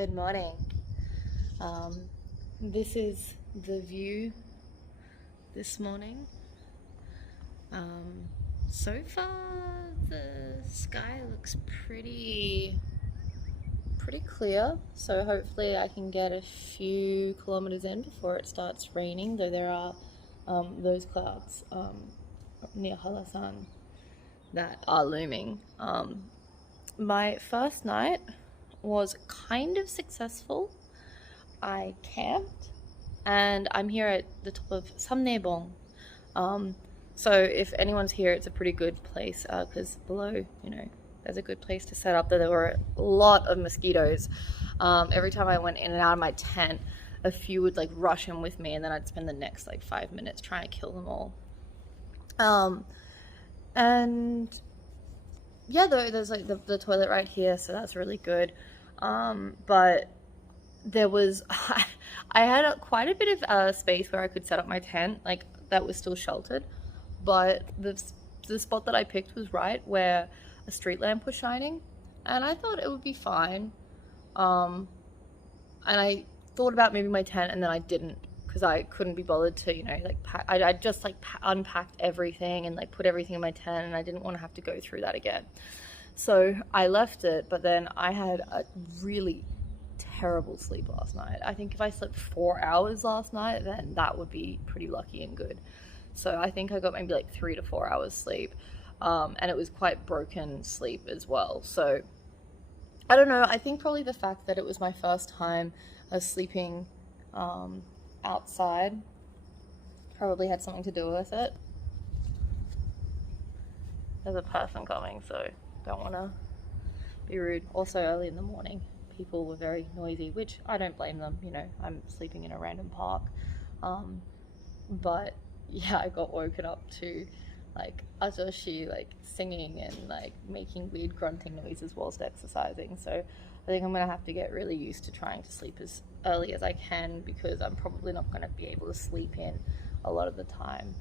Good morning. This is the view this morning. So far the sky looks pretty clear, so hopefully I can get a few kilometers in before it starts raining, though there are those clouds near Halasan that are looming. My first night was kind of successful. I camped and I'm here at the top of Samnebong. So if anyone's here, it's a pretty good place because below, there's a good place to set up. There were a lot of mosquitoes. Every time I went in and out of my tent, a few would like rush in with me, and then I'd spend the next like 5 minutes trying to kill them all. And yeah, there's like the toilet right here, so that's really good. But there was, I had quite a bit of space where I could set up my tent, like that was still sheltered, but the spot that I picked was right where a street lamp was shining, and I thought it would be fine. And I thought about moving my tent, and then I didn't, because I couldn't be bothered to, I just unpacked everything and like put everything in my tent, and I didn't want to have to go through that again. So I left it, but then I had a really terrible sleep last night. I think if I slept 4 hours last night, then that would be pretty lucky and good. So I think I got maybe like 3 to 4 hours sleep, and it was quite broken sleep as well. So I don't know, I think probably the fact that it was my first time sleeping outside probably had something to do with it. There's a person coming, so don't want to be rude. Also early in the morning, people were very noisy, which I don't blame them, I'm sleeping in a random park. But yeah, I got woken up to like ajoshi like singing and like making weird grunting noises whilst exercising. So I think I'm gonna have to get really used to trying to sleep as early as I can, because I'm probably not gonna be able to sleep in a lot of the time.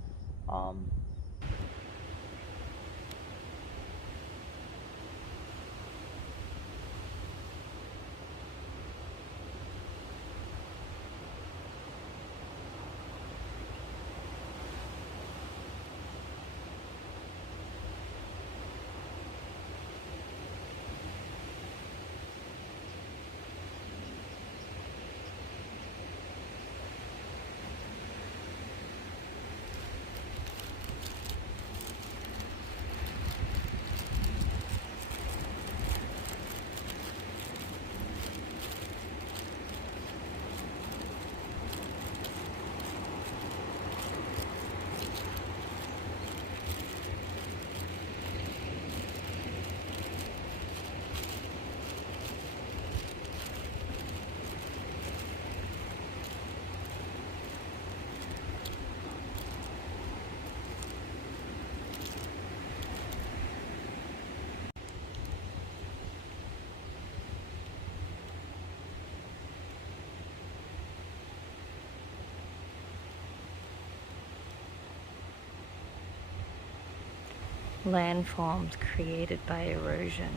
Landforms created by erosion.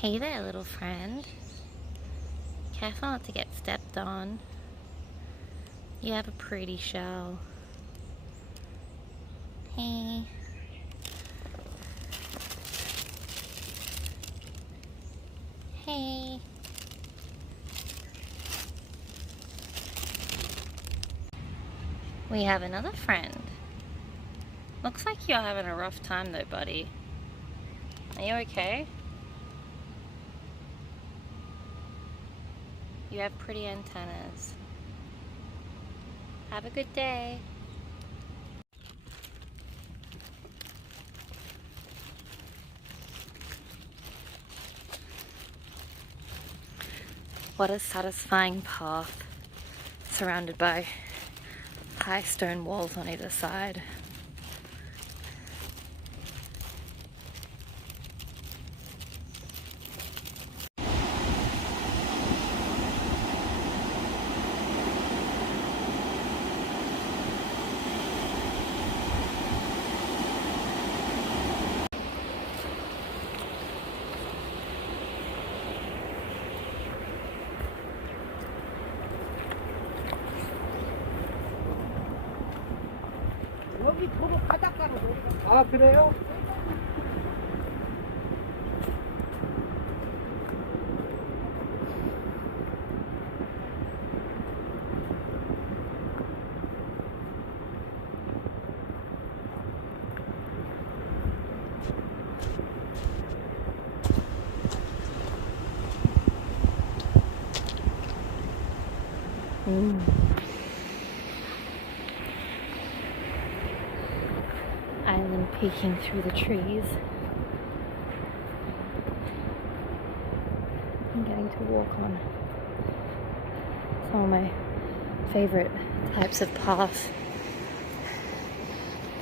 Hey there, little friend. Careful not to get stepped on. You have a pretty shell. Hey. Hey. We have another friend. Looks like you're having a rough time though, buddy. Are you okay? You have pretty antennas. Have a good day. What a satisfying path, surrounded by high stone walls on either side. 여기 도로 바닷가로 놀러. 아 그래요? Island peeking through the trees. I'm getting to walk on some of my favorite types of paths.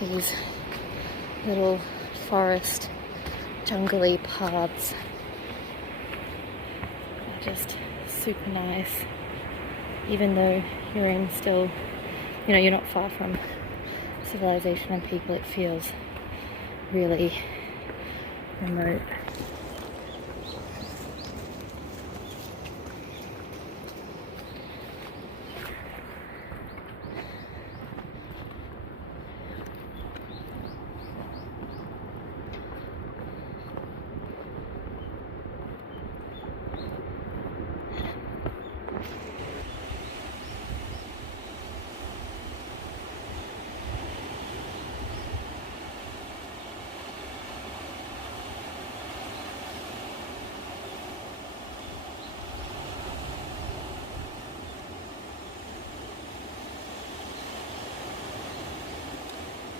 These little forest, jungly paths are just super nice. Even though you're in still, you're not far from civilization and people, it feels really remote.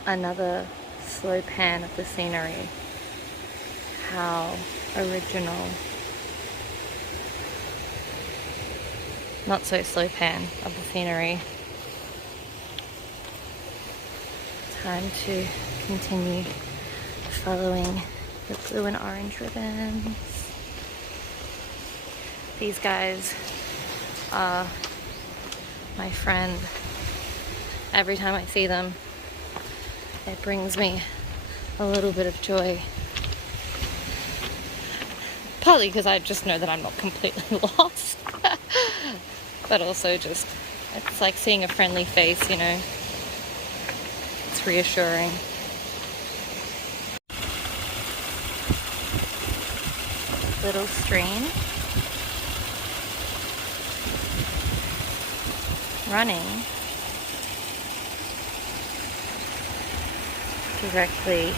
Another slow pan of the scenery. How original. Not so slow pan of the scenery. Time to continue following the blue and orange ribbons. These guys are my friend. Every time I see them, it brings me a little bit of joy. Partly because I just know that I'm not completely lost. But also just, it's like seeing a friendly face, It's reassuring. Little stream. Running directly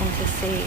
into sea.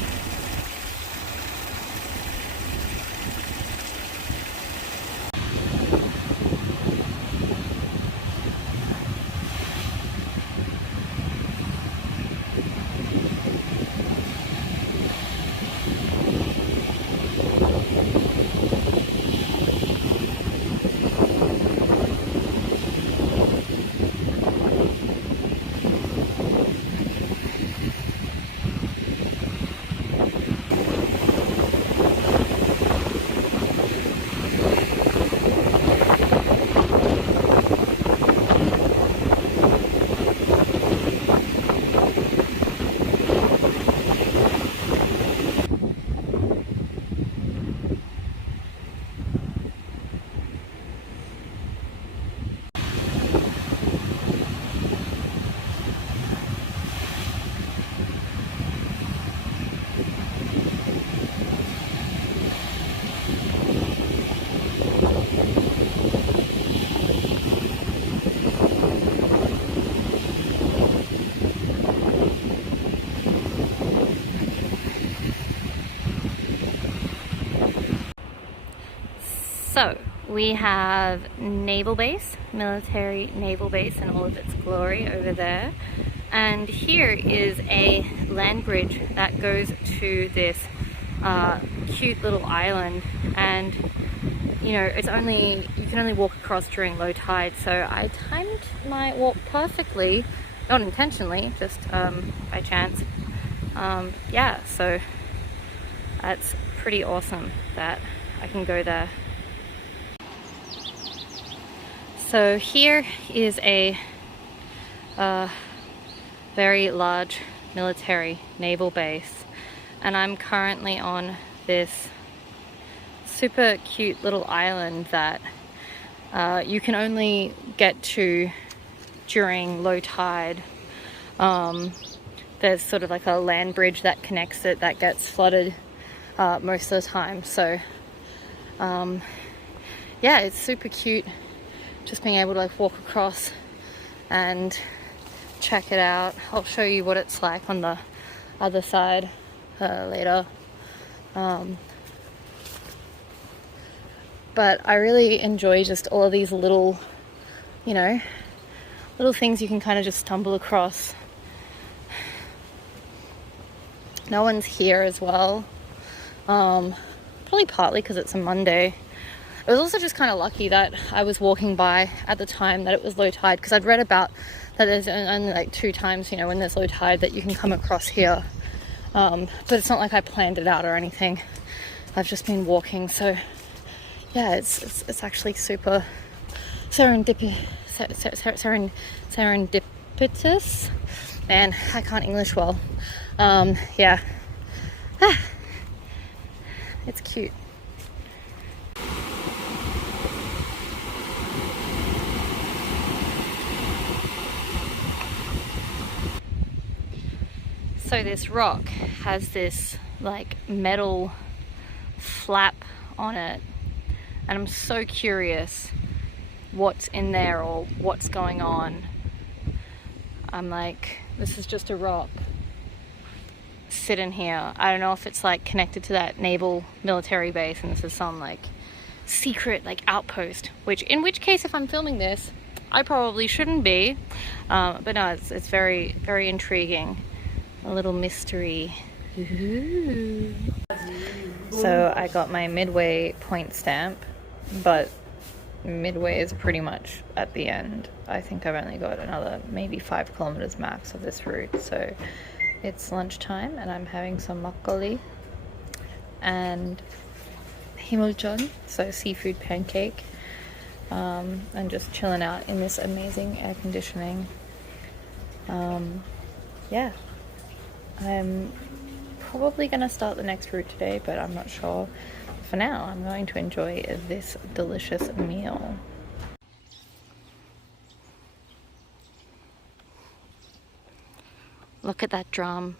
So we have naval base, military naval base in all of its glory over there. And here is a land bridge that goes to this cute little island. And you know, you can only walk across during low tide, so I timed my walk perfectly, not intentionally, just by chance. Yeah, so that's pretty awesome that I can go there. So here is a very large military naval base, and I'm currently on this super cute little island that you can only get to during low tide. There's sort of like a land bridge that connects it that gets flooded most of the time. So yeah, it's super cute just being able to like walk across and check it out. I'll show you what it's like on the other side later. But I really enjoy just all of these little, you know, little things you can kind of just stumble across. No one's here as well. Probably partly because it's a Monday. It was also just kind of lucky that I was walking by at the time that it was low tide, because I'd read about that there's only like 2 times, you know, when there's low tide that you can come across here. But it's not like I planned it out or anything. I've just been walking, so yeah, it's actually super serendipitous. Man, I can't English well. Yeah. It's cute. So this rock has this like metal flap on it, and I'm so curious what's in there or what's going on. I'm like, this is just a rock sitting here. I don't know if it's like connected to that naval military base and this is some like secret like outpost, in which case if I'm filming this I probably shouldn't be, but no, it's very, very intriguing. A little mystery. Ooh. So I got my midway point stamp, but midway is pretty much at the end. I think I've only got another maybe 5 kilometers max of this route. So it's lunchtime and I'm having some makgeolli and himuljeon, so seafood pancake, and just chilling out in this amazing air conditioning. Yeah, I'm probably gonna start the next route today, but I'm not sure. For now, I'm going to enjoy this delicious meal. Look at that drum.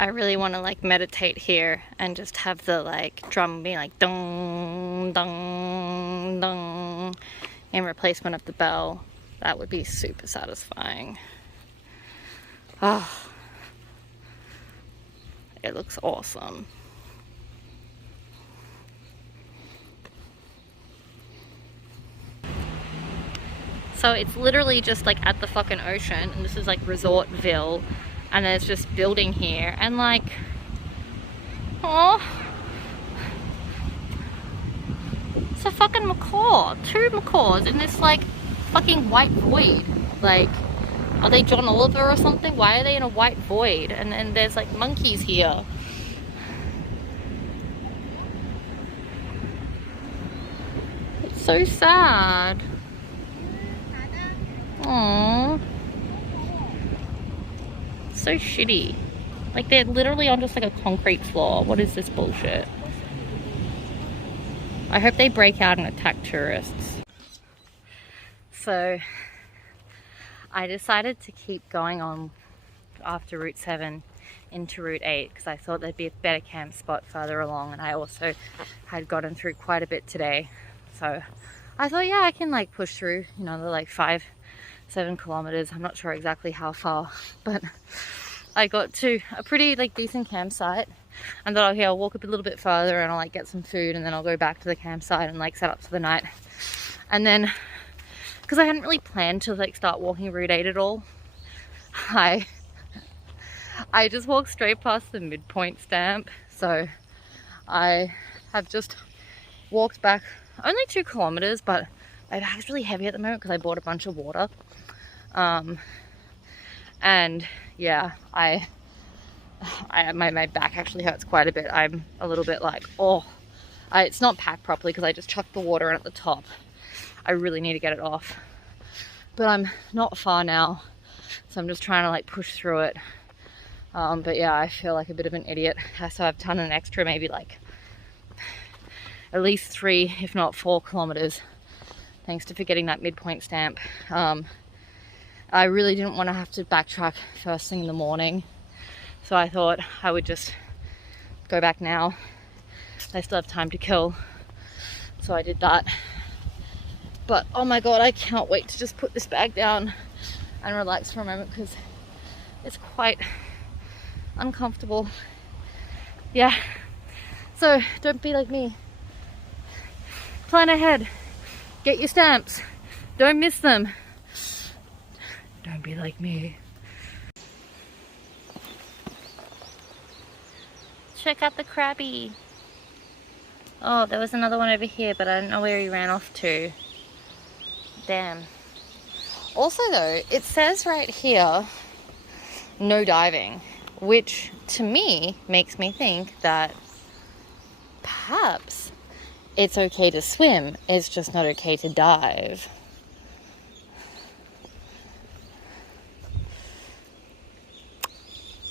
I really want to like meditate here and just have the like drum being like dong, dong, dong in replacement of the bell. That would be super satisfying. Ah, it looks awesome. So it's literally just like at the fucking ocean, and this is like Resortville, and there's just building here, and like, oh, it's a fucking macaw, 2 macaws in this like fucking white void. Like, are they John Oliver or something? Why are they in a white void? And then there's like monkeys here. It's so sad. Aww. So shitty. Like, they're literally on just like a concrete floor. What is this bullshit? I hope they break out and attack tourists. So I decided to keep going on after Route 7 into Route 8 because I thought there'd be a better camp spot further along, and I also had gotten through quite a bit today. So I thought, yeah, I can like push through, you know, the like 5-7 kilometers. I'm not sure exactly how far, but I got to a pretty like decent campsite and thought, okay, I'll walk up a little bit further and I'll like get some food, and then I'll go back to the campsite and like set up for the night. And then, because I hadn't really planned to like start walking Route 8 at all, I just walked straight past the midpoint stamp. So I have just walked back only 2 kilometers, but my bag's really heavy at the moment because I bought a bunch of water. And yeah, my back actually hurts quite a bit. I'm a little bit like, it's not packed properly because I just chucked the water in at the top. I really need to get it off. But I'm not far now, so I'm just trying to like push through it. But yeah, I feel like a bit of an idiot. So I've done an extra maybe like at least 3, if not 4 kilometers, thanks to forgetting that midpoint stamp. I really didn't want to have to backtrack first thing in the morning, so I thought I would just go back now. I still have time to kill, so I did that. But oh my god, I can't wait to just put this bag down and relax for a moment because it's quite uncomfortable. Yeah, so don't be like me. Plan ahead, get your stamps, don't miss them. Don't be like me. Check out the crabby. Oh, there was another one over here, but I don't know where he ran off to. Damn. Also though, it says right here, no diving, which to me makes me think that perhaps it's okay to swim, it's just not okay to dive.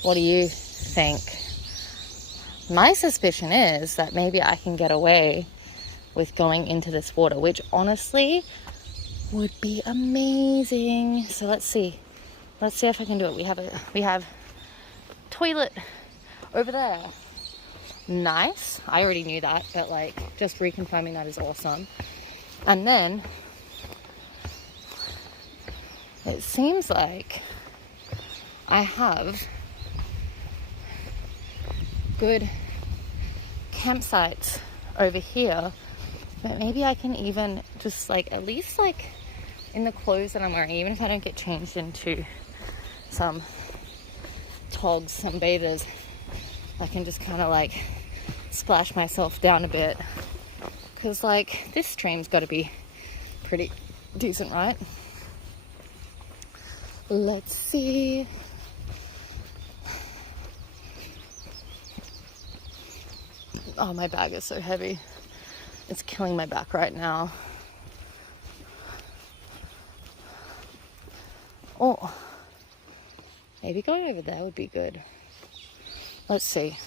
What do you think? My suspicion is that maybe I can get away with going into this water, which honestly would be amazing. So let's see. Let's see if I can do it. We have toilet over there. Nice. I already knew that, but like just reconfirming that is awesome. And then it seems like I have good campsites over here, but maybe I can even just like at least like in the clothes that I'm wearing, even if I don't get changed into some togs, some bathers, I can just kind of like splash myself down a bit, because like this stream's got to be pretty decent, right? Let's see. Oh, my bag is so heavy. It's killing my back right now. Oh, maybe going over there would be good. Let's see.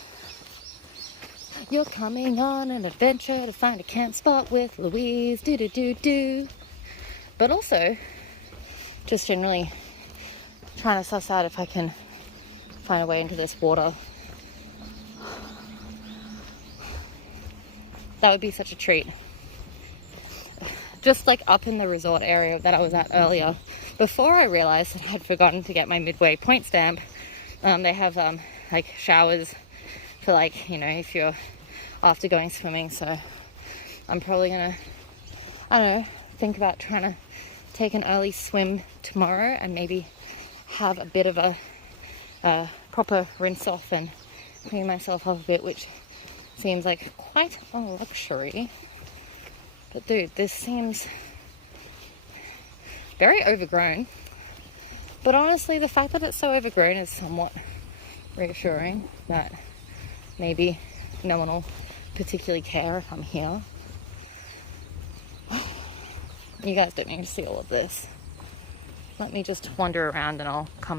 You're coming on an adventure to find a camp spot with Louise. Do do do do. But also, just generally trying to suss out if I can find a way into this water. That would be such a treat. Just like up in the resort area that I was at earlier, before I realized that I had forgotten to get my midway point stamp, they have like showers for like, you know, if you're after going swimming. So I'm probably gonna, I don't know, think about trying to take an early swim tomorrow and maybe have a bit of a proper rinse off and clean myself off a bit, which seems like quite a luxury. But dude, this seems very overgrown. But honestly, the fact that it's so overgrown is somewhat reassuring that maybe no one will particularly care if I'm here. You guys don't need to see all of this. Let me just wander around and I'll come